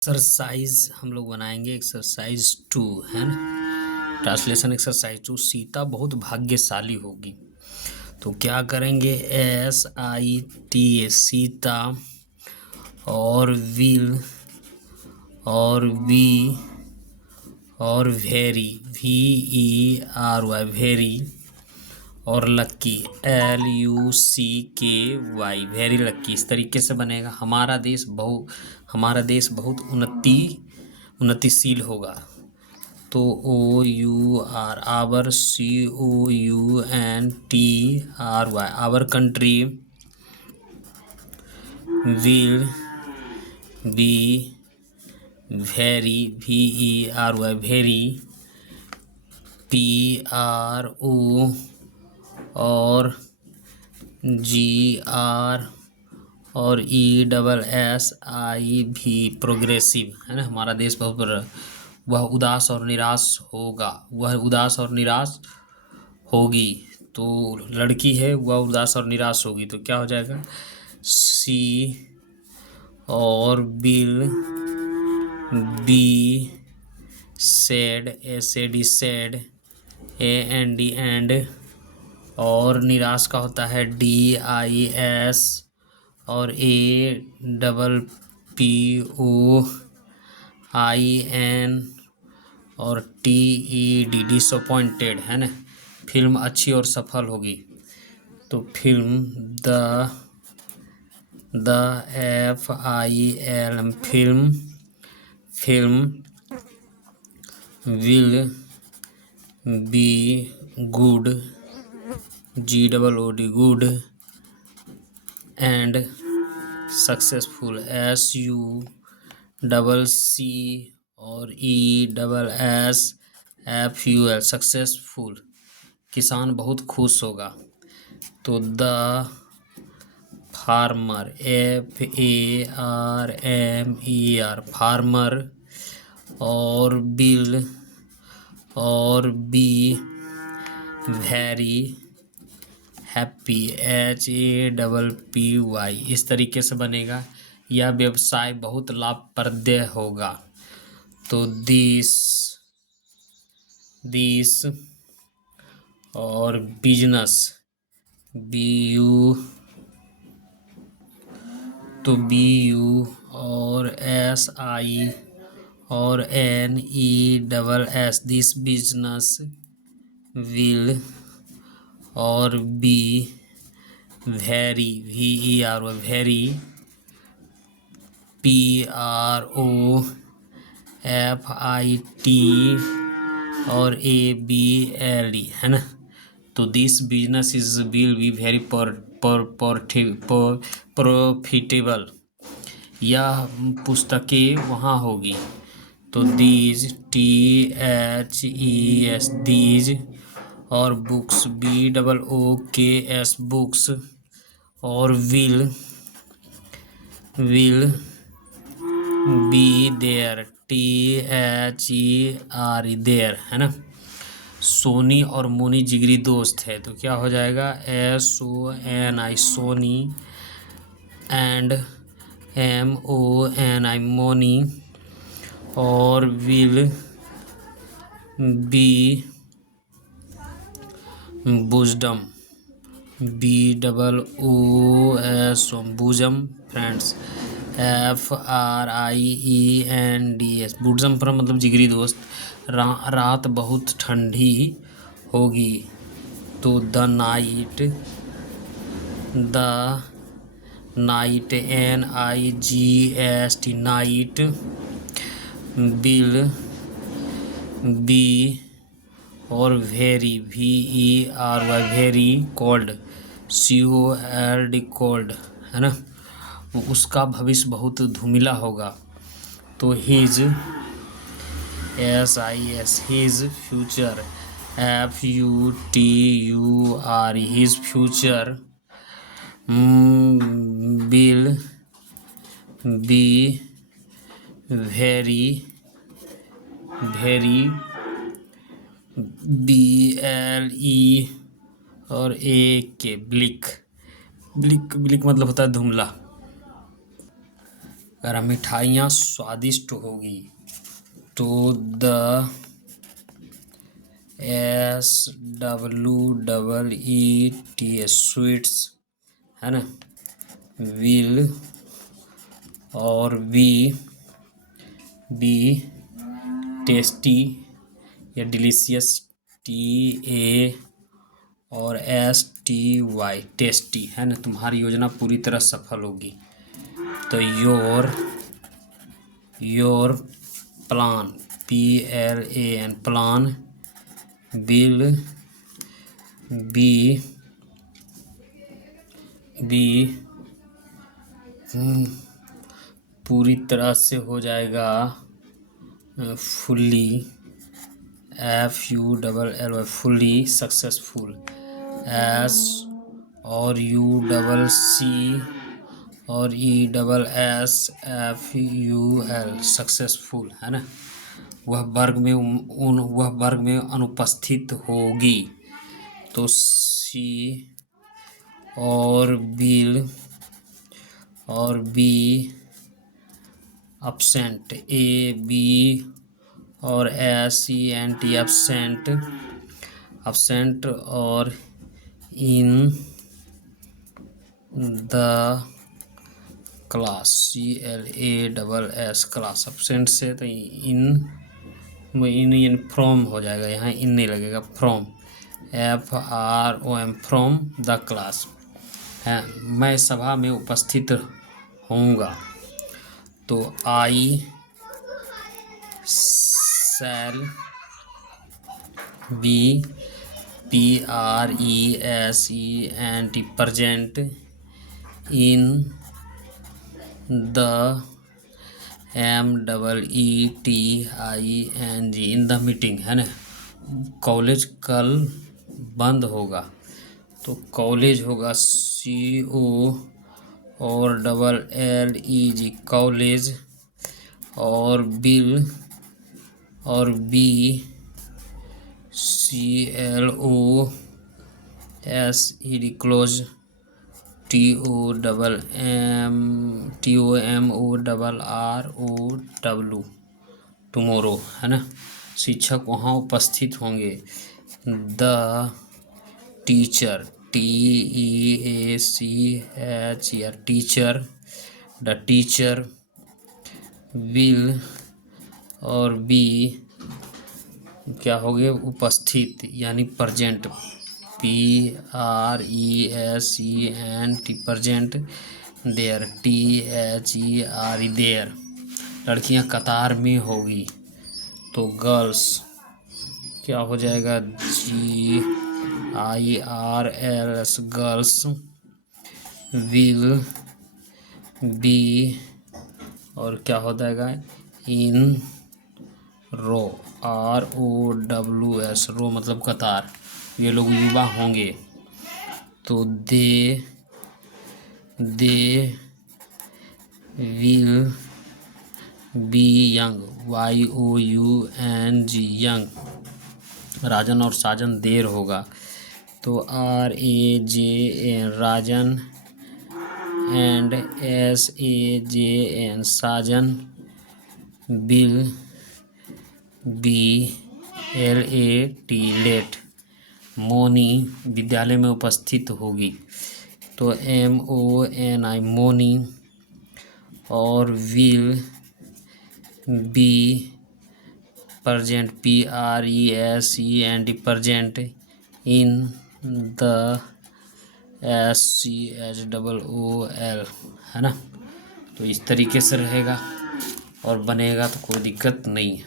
Exercise हम लोग बनाएंगे। एक्सरसाइज 2 है ना। Translation exercise 2। सीता बहुत भाग्यशाली होगी। तो क्या करेंगे? SIT सीता और विल और वी और वेरी VERY वेरी और लक्की LUCKY वेरी लक्की। इस तरीके से बनेगा। हमारा देश बहुत उन्नतिशील होगा। तो OUR our COUNTRY our country will be very VERY very PRO और GR और ESSIV प्रोग्रेसिव है ना। हमारा देश बहुत वह उदास और निराश होगी। तो लड़की है, वह उदास और निराश होगी। तो क्या हो जाएगा? सी और bill be sad SAD sad AND and और निराश का होता है DIS और APPOIN और TED डिसअपॉइंटेड है ना। फिल्म अच्छी और सफल होगी। तो film the FILM film will be good GOOD good and successful SUCC और ESSFUL सक्सेसफुल। किसान बहुत खुश होगा। तो द फार्मर FARMER फार्मर और बिल और बी वेरी हैप्पी HAPPY। इस तरीके से बनेगा। यह व्यवसाय बहुत लाभप्रद होगा। तो दिस और बिजनेस BU तो BU और SI और NESS दिस बिजनेस विल और be very VERY very PROFIT और ABLE है ना। तो this business will be very profitable. यह पुस्तकें वहाँ होगी। तो दीज THES दीज और बुक्स BOOKS बुक्स और will be there THERE there है ना। सोनी और मोनी जिगरी दोस्त है। तो क्या हो जाएगा? SONI Soni and MONI Moni और will be bosom BOOS bosom friends FRIENDS bosom पर मतलब जिगरी दोस्त। रात बहुत ठंडी होगी। तो the night NIGST night will be और very VERY very cold COLD cold है ना। उसका भविष्य बहुत धूमिला होगा। तो his SIS his future FUTUR his future will be very BLE और AK ब्लिक मतलब होता है धुमला। अगर मिठाइयाँ स्वादिष्ट होगी तो द SWEET स्वीट्स है ना विल और बी टेस्टी या डिलीशियस TA और STY टेस्टी है ना। तुम्हारी योजना पूरी तरह सफल होगी। तो your plan PLAN plan will be पूरी तरह से हो जाएगा fully FULLY fully successful S और UCC और ESSFUL सक्सेसफुल है ना। वह वर्ग में अनुपस्थित होगी। तो C और बी absent AB और SENT absent और in the class CLASS class absent से तो इन फ्रॉम हो जाएगा, यहाँ इन नहीं लगेगा, from FROM from the class है। मैं सभा में उपस्थित होऊंगा। तो I shall be PRESENT present in the MEETING in the meeting है ना। कॉलेज कल बंद होगा। तो कॉलेज होगा CO और LLEG कॉलेज और बिल और B CLOSED close TOMORROW tomorrow है ना। शिक्षक वहाँ उपस्थित होंगे। The teacher TEACHER teacher the teacher will और बी क्या हो गए उपस्थित यानी present PRESENT present there THER there. लड़कियां कतार में होगी। तो गर्ल्स क्या हो जाएगा GIRLS गर्ल्स विल बी और क्या हो जाएगा इन रो ROWS रो मतलब कतार। ये लोग युवा होंगे। तो they will be young YOUNG young. Rajan और साजन देर होगा। तो RAJN Rajan and SAJN Sajan will be LAT late. Moni विद्यालय में उपस्थित होगी। तो MONI मोनी और will be present PRESENT present in the SCHOOL है ना। तो इस तरीके से रहेगा और बनेगा तो कोई दिक्कत नहीं है।